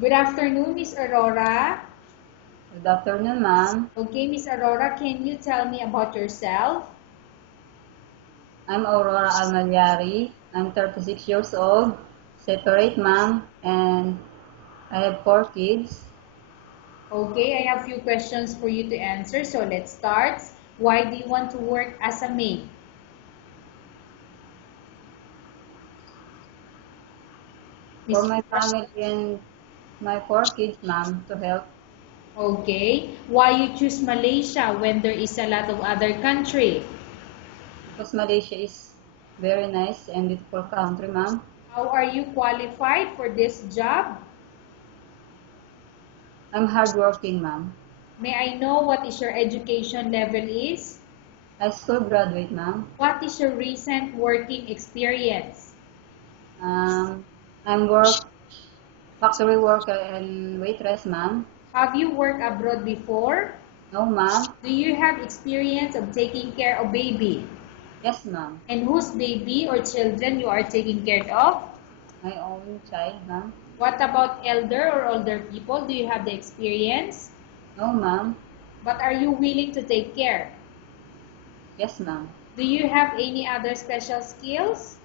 Good afternoon, Miss Aurora. Good afternoon, ma'am. Okay, Miss Aurora, can you tell me about yourself? I'm Aurora Almalyari. I'm 36 years old, separate ma'am, and I have 4 kids. Okay, I have few questions for you to answer, so let's start. Why do you want to work as a maid? For Miss my Aurora? family and my 4 kids, ma'am, to help. Okay, why you choose Malaysia when there is a lot of other country? Because Malaysia is very nice and beautiful country, ma'am. How are you qualified for this job? I'm hardworking, ma'am. May I know what is your education level is? High school graduate, ma'am. What is your recent working experience? Um, I'm factory worker and waitress, ma'am. Have you worked abroad before? No, ma'am. Do you have experience of taking care of baby? Yes, ma'am. And whose baby or children you are taking care of? My own child, ma'am. What about elder or older people? Do you have the experience? No, ma'am. But are you willing to take care? Yes, ma'am. Do you have any other special skills?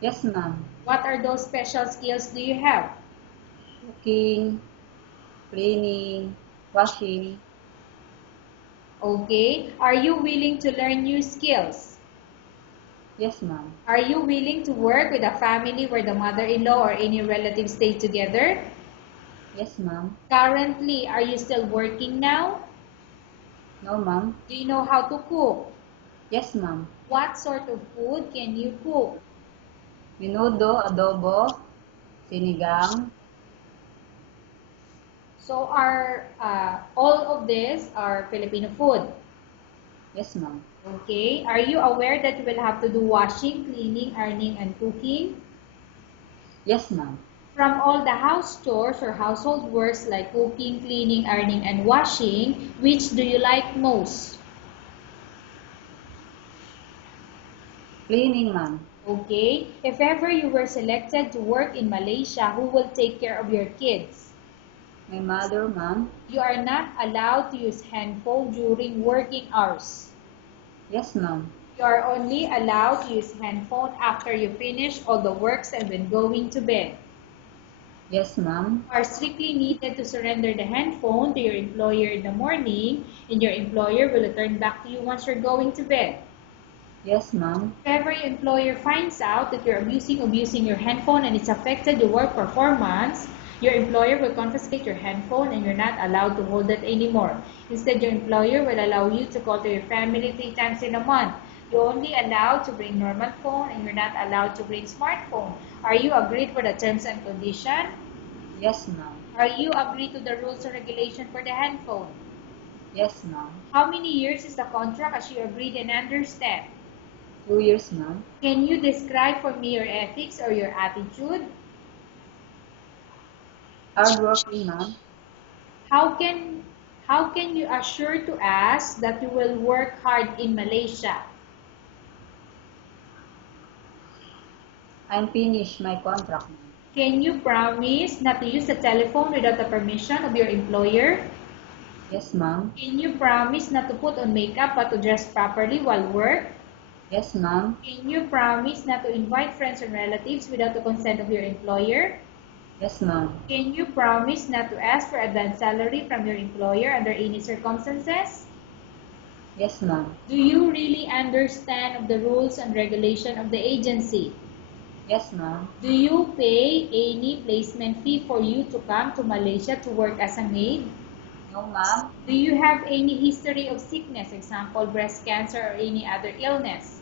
Yes, ma'am. What are those special skills do you have? Cooking, cleaning, washing. Okay. Are you willing to learn new skills? Yes, ma'am. Are you willing to work with a family where the mother-in-law or any relatives stay together? Yes, ma'am. Currently, are you still working now? No, ma'am. Do you know how to cook? Yes, ma'am. What sort of food can you cook? Menudo, adobo, sinigang. So all of these are Filipino food. Yes, ma'am. Okay. Are you aware that you will have to do washing, cleaning, ironing, and cooking? Yes, ma'am. From all the house chores or household works like cooking, cleaning, ironing, and washing, which do you like most? Cleaning, ma'am. Okay. If ever you were selected to work in Malaysia, who will take care of your kids? My mother, ma'am. You are not allowed to use handphone during working hours. Yes, ma'am. You are only allowed to use handphone after you finish all the works and when going to bed. Yes, ma'am. You are strictly needed to surrender the handphone to your employer in the morning, and your employer will return back to you once you're going to bed. Yes, ma'am. If ever your employer finds out that you're abusing your handphone and it's affected your work performance, your employer will confiscate your handphone and you're not allowed to hold it anymore. Instead, your employer will allow you to call to your family 3 times in a month. You're only allowed to bring normal phone and you're not allowed to bring smartphone. Are you agreed for the terms and condition? Yes, ma'am. Are you agreed to the rules and regulation for the handphone? Yes, ma'am. How many years is the contract as you agreed and understand? 2 years, ma'am. Can you describe for me your ethics or your attitude? Hardworking, ma'am. How can how can you assure to us that you will work hard in Malaysia? I'm finished my contract, ma'am. Can you promise not to use the telephone without the permission of your employer? Yes, ma'am. Can you promise not to put on makeup but to dress properly while work? Yes, ma'am. Can you promise not to invite friends and relatives without the consent of your employer? Yes, ma'am. Can you promise not to ask for advance salary from your employer under any circumstances? Yes, ma'am. Do you really understand of the rules and regulation of the agency? Yes, ma'am. Do you pay any placement fee for you to come to Malaysia to work as a maid? No, ma'am. Do you have any history of sickness, example breast cancer or any other illness?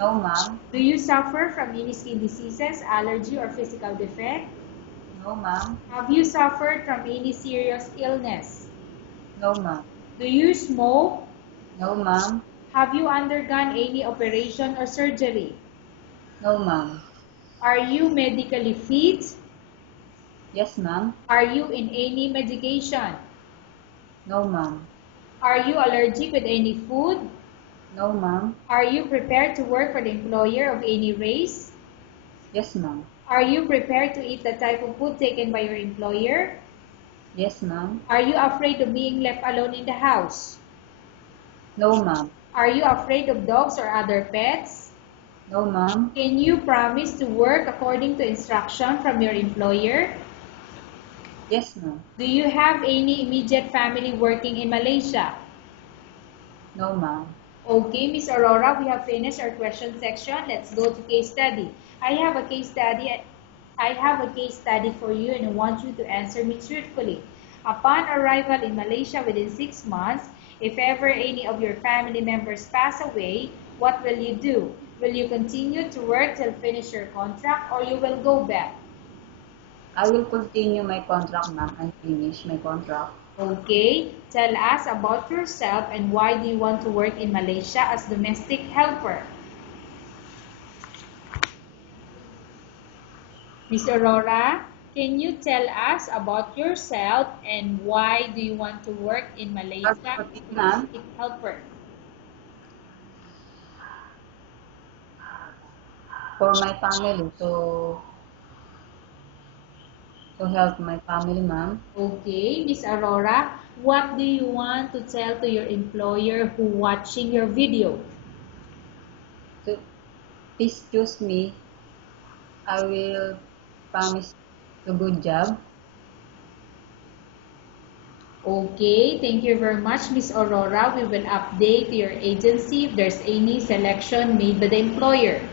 No, ma'am. Do you suffer from any skin diseases, allergy, or physical defect? No, ma'am. Have you suffered from any serious illness? No, ma'am. Do you smoke? No, ma'am. Have you undergone any operation or surgery? No, ma'am. Are you medically fit? Yes, ma'am. Are you in any medication? No, ma'am. Are you allergic with any food? No, ma'am. Are you prepared to work for the employer of any race? Yes, ma'am. Are you prepared to eat the type of food taken by your employer? Yes, ma'am. Are you afraid of being left alone in the house? No, ma'am. Are you afraid of dogs or other pets? No, ma'am. Can you promise to work according to instruction from your employer? Yes, ma'am. Do you have any immediate family working in Malaysia? No, ma'am. Okay, Miss Aurora, we have finished our question section. Let's go to case study. I have a case study for you, and I want you to answer me truthfully. Upon arrival in Malaysia within 6 months, if ever any of your family members pass away, what will you do? Will you continue to work till finish your contract, or you will go back? I will continue my contract, ma'am, and finish my contract. Okay, tell us about yourself and why do you want to work in Malaysia as domestic helper? Miss Aurora, can you tell us about yourself and why do you want to work in Malaysia For as me, a ma'am, domestic helper? for my family, to help my family, ma'am, Okay, Miss Aurora, what do you want to tell to your employer who watching your video? to please choose me. I will promise a good job. Okay, thank you very much, Miss Aurora. We will update your agency if there's any selection made by the employer.